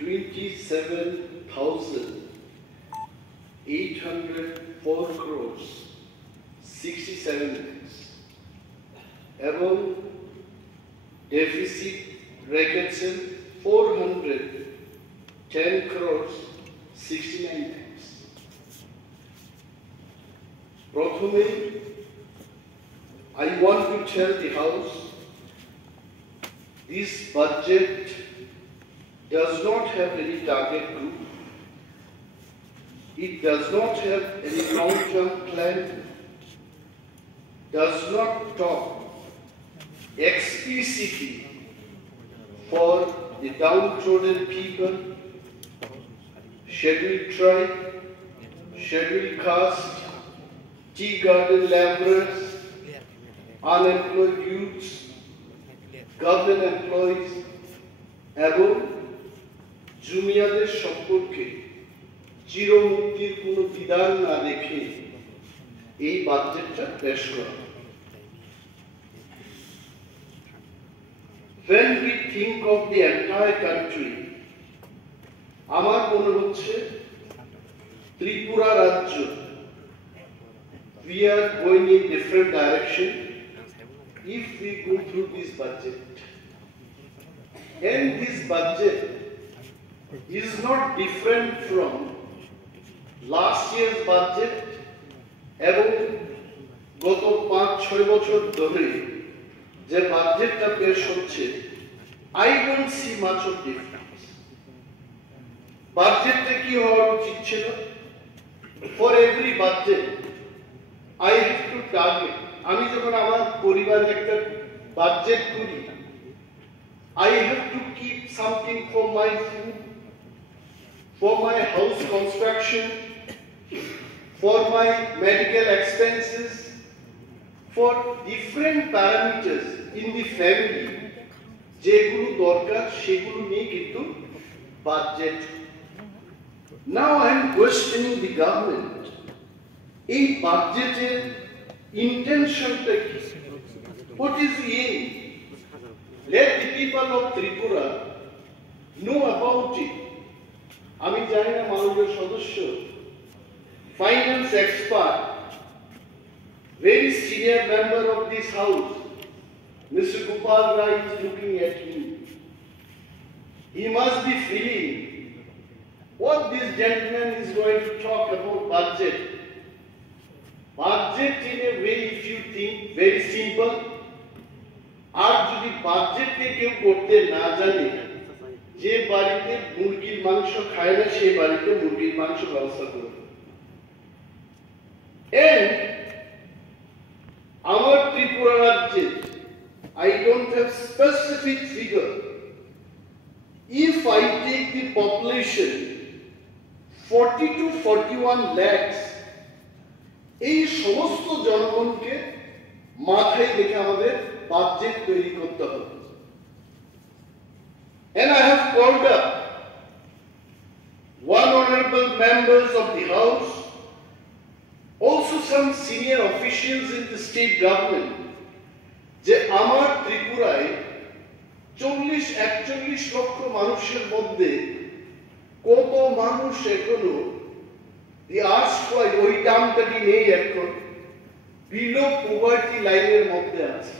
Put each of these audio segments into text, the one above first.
27,804 crores 67 lakhs এবং deficit রেখেছেন 410 crores 69 lakhs. প্রথমে I want to tell the House this budget does not have any target group. It does not have any long-term plan, does not talk explicitly for the downtrodden people, scheduled tribe, scheduled caste, tea garden laborers, unemployed youths, government employees, এবং জুমিয়াদের সম্পর্কে চিরমুক্তির কোনো বিধান না রেখে এই বাজেটটা পেশ করা। When we think of the entire country, আমার মনে হচ্ছে ত্রিপুরা রাজ্য we are going in different direction if we go through this budget. And this budget is not different from last year's budget এবং গত 5-6 বছর ধরে যে বাজেটটা পেশ হচ্ছে I don't see much of difference. বাজেটটা কি হওয়া উচিত ছিল? For every budget I have to target. আমি যখন আমার পরিবারের একটা বাজেট করি I have to keep something for my food, for my house construction, for my medical expenses, for different parameters in the family. যেগুলো দরকার সেগুলো নিয়ে কিন্তু budget. Now I am questioning the government. এই বাজেটের ইন্টেনশনটা কি? What is the aim? Let the people of Tripura know about it. আমি জানি না মাননীয় সদস্য finance expert, very senior member of this house, Mr. Gopal Rai is looking at me. He must be feeling what this gentleman is going to talk about budget. Budget in a way, if you think, very simple. আর যদি বাজেটকে কেউ করতে না জানে, যে বাড়িতে মুরগির মাংস খায় না সেই বাড়িতে মুরগির মাংস ব্যবস্থা করবে। And আমার ত্রিপুরা রাজ্যে I don't have specific figure. If I take the population 40 to 41 lakhs, এই সমস্ত জনগণকে মাথায় রেখে আমাদের বাজেট তৈরি করতে হবে। And I have called up one honorable members of the House, also some senior officials in the state government, যে আমার ত্রিপুরায় 40-41 লক্ষ মানুষের মধ্যে কত মানুষ এখনো ওই টার্মটাকে নেই এখন বিলো পভার্টি লাইনের মধ্যে আছে।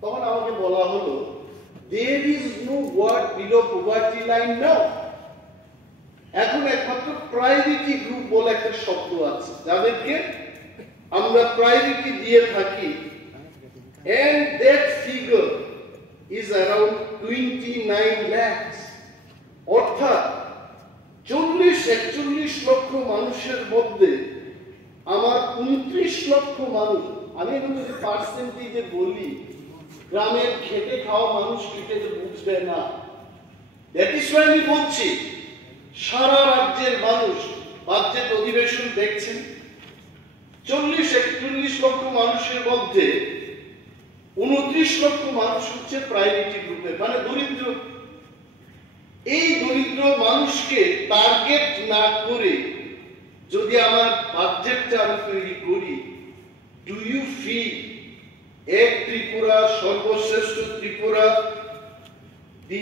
তখন আমাকে বলা হলো there is no word below poverty line now. এখন একমাত্র প্রায়োরিটি গ্রুপ বলে একটা শব্দ আছে যাদেরকে আমরা প্রায়োরিটি দিয়ে থাকি, and that figure is around 29 lakhs. অর্থাৎ 40-41 লক্ষ মানুষের মধ্যে আমার 29 লক্ষ মানুষ, আমি এখন যদি পার্সেন্টেজে বলি গ্রামের খেটে খাওয়া মানুষ খেটে বুঝবে না। দ্যাট ইজ ওয়াই আমি বলছি সারা রাজ্যের মানুষ বাজেট অধিবেশন দেখছেন, 40-41 লক্ষ মানুষের মধ্যে 29 লক্ষ মানুষ হচ্ছে প্রায়োরিটি গ্রুপে, মানে দরিদ্র। এই দরিদ্র মানুষকে টার্গেট না করে যদি আমার বাজেটটা আমি তৈরি করি, ডু ইউ ফিল এক ত্রিপুরা সর্বশ্রেষ্ঠ ত্রিপুরা, the